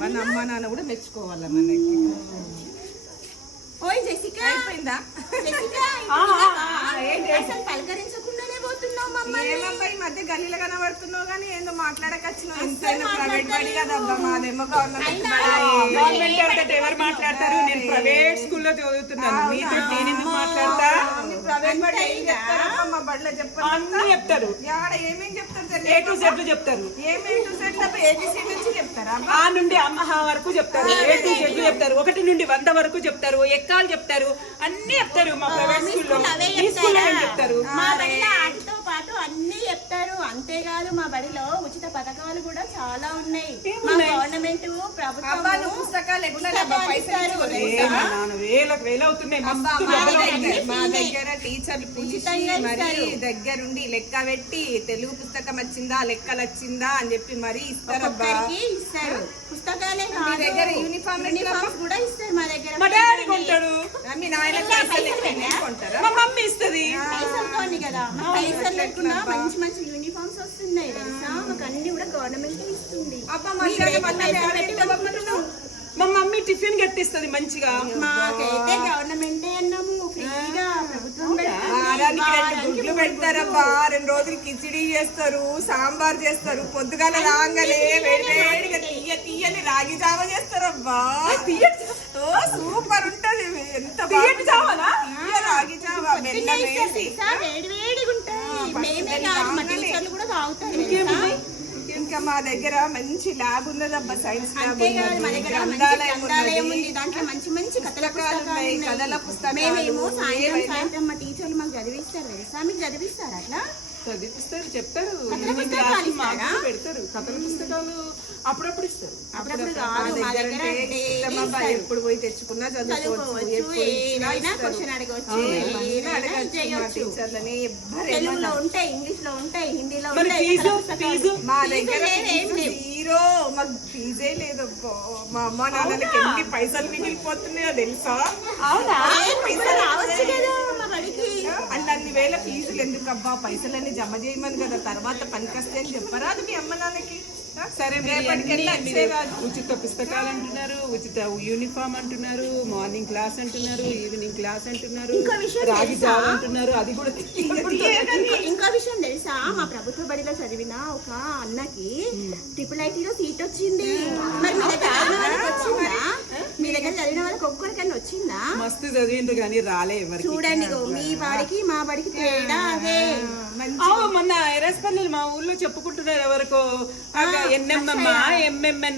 మన అమ్మ నాన్న కూడా మెచ్చుకోవాలి మనకి. ఓయ్ జెసికా అయిపోయిందా? పలకరించకుండానే పోతున్నావు మమ్మల్ని. ఏమబ్బా ఈ మధ్య గల్లీలో కనబడుతున్నావు కానీ ఏందో మాట్లాడకొచ్చినావు. ఎంతైనా ప్రైవేట్ బడి కదబ్బా, మాదేమో గవర్నమెంట్ అంటే ఎవరు మాట్లాడతారు? నేను ప్రైవేట్ స్కూల్లో చదువుతున్నాను, మీతో నేను ఎందుకు మాట్లాడతా? ప్రైవేట్ బడి ఏం చెప్తారబ్బా? మా బడిలో చెప్పండి. అన్ని చెప్తారు, ఏమేం చెప్తారు? ఏ టు జెడ్ చెప్తారు. ఏమేం టు జెడ్ ABC నుంచి చెప్తారా? ఆ నుండి అమ్మ వరకు చెప్తారు, ఏ టు జెడ్ చెప్తారు, 1 నుండి 100 వరకు చెప్తారు, ఎక్కాలు చెప్తారు, అన్ని చెప్తారు. మా ప్రైవేట్ స్కూల్లో ఈ స్కూల్లో ఏం చెప్తారు? మా బడిలో ఆటతో పాటు అన్ని చెప్తారు. అంతేకాదు మా బడిలో ఉచిత పథకాలు కూడా చాలా ఉన్నాయి. మా గవర్నమెంట్ ప్రభుత్వం పుస్తకాలు వేలు అవుతున్నాయి. మా దగ్గర టీచర్లు పిలిచి మరి దగ్గరుండి లెక్క పెట్టి తెలుగు పుస్తకం వచ్చిందా, లెక్కలు వచ్చిందా అని చెప్పి మరి ఇస్తారబ్బా. ఇస్తారు. పుస్తకాలే దగ్గర యూనిఫామ్స్ కూడా ఇస్తారు. మా దగ్గర మా డాడీ కొంటాడు, మీ నాయన కొంటారా? మా మమ్మీ ఇస్తుంది. పైసలు కదా, పైసలు లేకుండా మంచి మంచి యూనిఫామ్స్ వస్తున్నాయి తెలుసా. మాకు అన్ని కూడా గవర్నమెంట్ ఇస్తుంది. మా మమ్మీ టిఫిన్ కట్టిస్తుంది మంచిగా. మాకైతే గవర్నమెంటే అన్నాము ఫ్రీగా ప్రభుత్వం వారానికి 2 గుడ్లు పెడతారబ్బా. 2 రోజులు కిచిడి చేస్తారు, సాంబార్ చేస్తారు. పొద్దుగాల రాగానే వేడివేడిగా తీయని రాగి జావ చేస్తారబ్బా. సూపర్ ఉంటది. ఎంత జావనా? రాగి జావ బెల్లం వేసి వేడి వేడిగా ఉంటాయి. మేమే కాదు మా టీచర్లు కూడా తాగుతారు. ఇంకా మా దగ్గర మంచి ల్యాబ్ ఉన్నదబ్బా, సైన్స్ ల్యాబ్. మా దగ్గర గ్రంథాలయం ఉంది. దాంట్లో మంచి మంచి కథల పుస్తకాలు. మేమేమో సాయంత్రం మా టీచర్లు మాకు చదివిస్తారు తెలుసా. మీకు చదివిస్తారు అట్లా? చదివిస్తారు, చెప్తారు, పెడతారు. కథల పుస్తకాలు అప్పుడప్పుడు ఇస్తారు. ఎప్పుడు పోయి తెచ్చుకున్నా చదువుకోవచ్చు. తెలుగులో ఉంటాయి, ఇంగ్లీష్ లో ఉంటాయి, హిందీలో ఉంటాయి. మా దగ్గర జీరో, మాకు ఫీజే లేదబ్బా. మా అమ్మ నాన్నలకి ఎన్ని పైసలు మిగిలిపోతున్నాయో తెలుసా. అవునా? పైసలు రావచ్చు కదా మా బడికి. అన్ని వేల ఫీజులు ఎందుకబ్బా? పైసలన్నీ జమ చేయమని కదా, తర్వాత పనికొస్తే అని చెప్పరాదు మీ అమ్మ నాన్నకి. సరే, ఉచిత పుస్తకాలు అంటున్నారు, ఉచిత యూనిఫామ్ అంటున్నారు, మార్నింగ్ క్లాస్ అంటున్నారు, ఈవినింగ్ క్లాస్ అంటున్నారు, రాగి జావ అంటున్నారు. అది కూడా ఇంకో విషయం తెలుసా, మా ప్రభుత్వ బడిలో చదివిన ఒక అన్నకి IIIT సీట్ వచ్చింది. మరి మీ దగ్గర వచ్చిందా? మీ దగ్గర చదివిన వాళ్ళకి ఒక్కొక్కరికన్నా వచ్చిందా? మస్తు చదివిండ్రు కానీ రాలే ఎవరికి. చూడండి, మీ వాడికి మా వాడికి తేడా అదే. మొన్న ఎరస్పల్లి మా ఊర్లో చెప్పుకుంటున్నారు ఎవరికో, NMM MMN